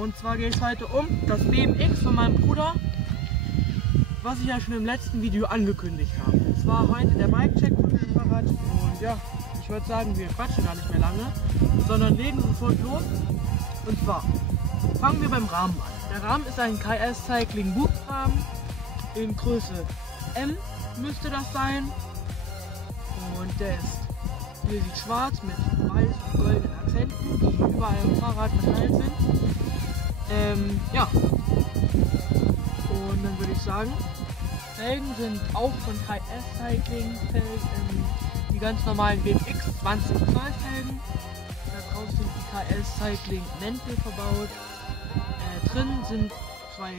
Und zwar geht es heute um das BMX von meinem Bruder, was ich ja schon im letzten Video angekündigt habe. Es war heute der Bike-Check von dem Fahrrad und ja, ich würde sagen, wir quatschen gar nicht mehr lange, sondern legen sofort los. Und zwar fangen wir beim Rahmen an. Der Rahmen ist ein KS Cycling Boost Rahmen in Größe M müsste das sein und der ist, wie ihr seht, schwarz mit weiß und goldenen Akzenten, die überall am Fahrrad verteilt sind. Ja, und dann würde ich sagen, Felgen sind auch von KS Cycling Felgen, die ganz normalen BMX 20 Zoll Felgen. Da drauf sind die KS Cycling Mäntel verbaut. Drin sind zwei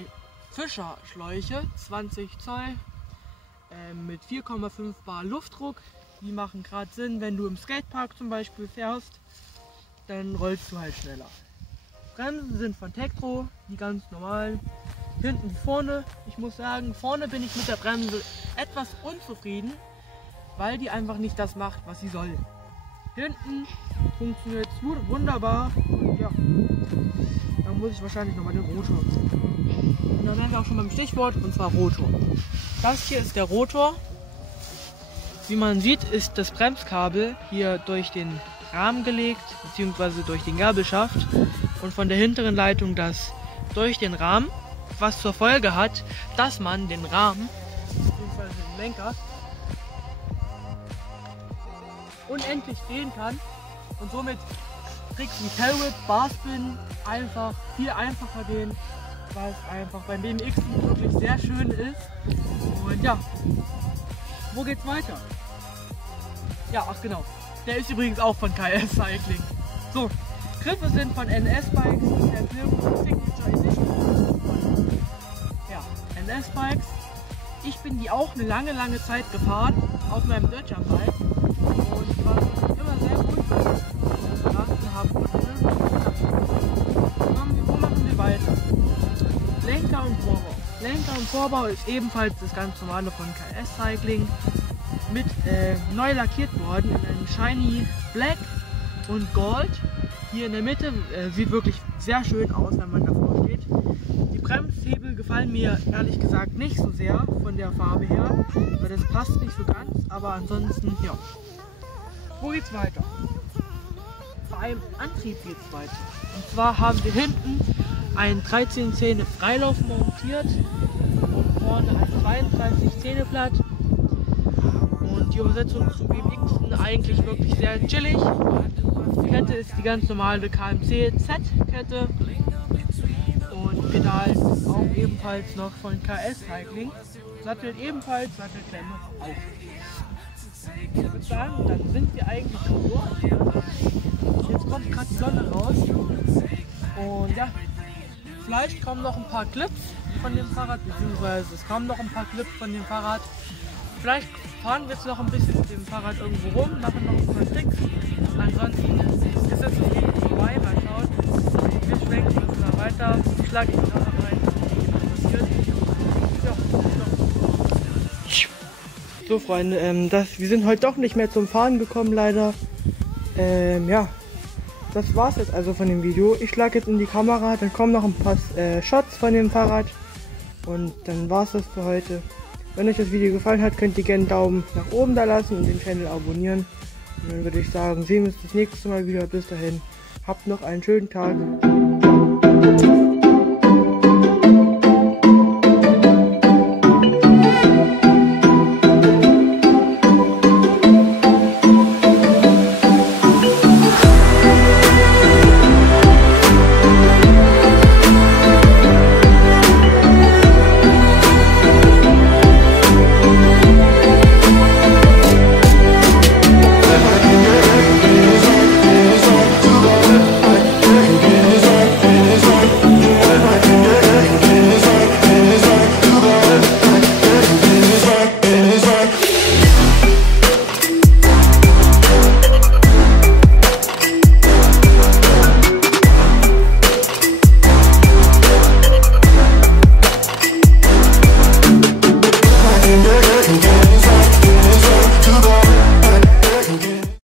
Fischer-Schläuche, 20 Zoll, mit 4,5 Bar Luftdruck. Die machen gerade Sinn, wenn du im Skatepark zum Beispiel fährst, dann rollst du halt schneller. Bremsen sind von Tektro, die ganz normalen. Hinten wie vorne. Ich muss sagen, vorne bin ich mit der Bremse etwas unzufrieden, weil die einfach nicht das macht, was sie soll. Hinten funktioniert es wunderbar und ja, dann muss ich wahrscheinlich nochmal den Rotor. Und dann sind wir auch schon beim Stichwort, und zwar Rotor. Das hier ist der Rotor. Wie man sieht, ist das Bremskabel hier durch den Rahmen gelegt, beziehungsweise durch den Gabelschaft und von der hinteren Leitung das durch den Rahmen, was zur Folge hat, dass man den Rahmen, beziehungsweise den Lenker, unendlich drehen kann und somit Tricks wie Tailwhip, Barspin einfach viel einfacher gehen, was einfach beim BMX wirklich sehr schön ist. Und ja, wo geht's weiter? Ja, ach genau, der ist übrigens auch von KS Cycling. So, Griffe sind von NS Bikes, der Pilgrim Signature Edition. Ja, NS Bikes. Ich bin die auch eine lange Zeit gefahren auf meinem Dirtjump Bike und war immer sehr gut. Wo machen wir weiter? Lenker und Vorbau. Lenker und Vorbau ist ebenfalls das ganz normale von KS Cycling mit neu lackiert worden in einem Shiny Black und Gold. Hier in der Mitte sieht wirklich sehr schön aus, wenn man davor steht. Die Bremshebel gefallen mir ehrlich gesagt nicht so sehr von der Farbe her, weil das passt nicht so ganz, aber ansonsten ja. Wo geht's weiter? Beim Antrieb geht's weiter. Und zwar haben wir hinten ein 13 Zähne Freilauf montiert und vorne ein 32 Zähne Blatt. Und die Übersetzung zu BMX eigentlich wirklich sehr chillig. Die Kette ist die ganz normale KMC Z-Kette und Pedal ist auch ebenfalls noch von KS Cycling. Sattel ebenfalls, Sattelklemme auch. Ich würde sagen, dann sind wir eigentlich schon durch. Jetzt kommt gerade die Sonne raus und ja, vielleicht kommen noch ein paar Clips von dem Fahrrad, beziehungsweise es kommen noch ein paar Clips von dem Fahrrad. Vielleicht fahren wir jetzt noch ein bisschen mit dem Fahrrad irgendwo rum, machen noch ein paar Tricks. Ansonsten ist jetzt das Video vorbei, mal schauen. Wir schwenken uns da weiter. Ich schlage Ihnen auch noch rein, was passiert. Ja. So Freunde, wir sind heute doch nicht mehr zum Fahren gekommen leider. Ja, das war's jetzt also von dem Video. Ich schlage jetzt in die Kamera, dann kommen noch ein paar Shots von dem Fahrrad. Und dann war's das für heute. Wenn euch das Video gefallen hat, könnt ihr gerne einen Daumen nach oben da lassen und den Channel abonnieren. Und dann würde ich sagen, sehen wir uns das nächste Mal wieder. Bis dahin, habt noch einen schönen Tag.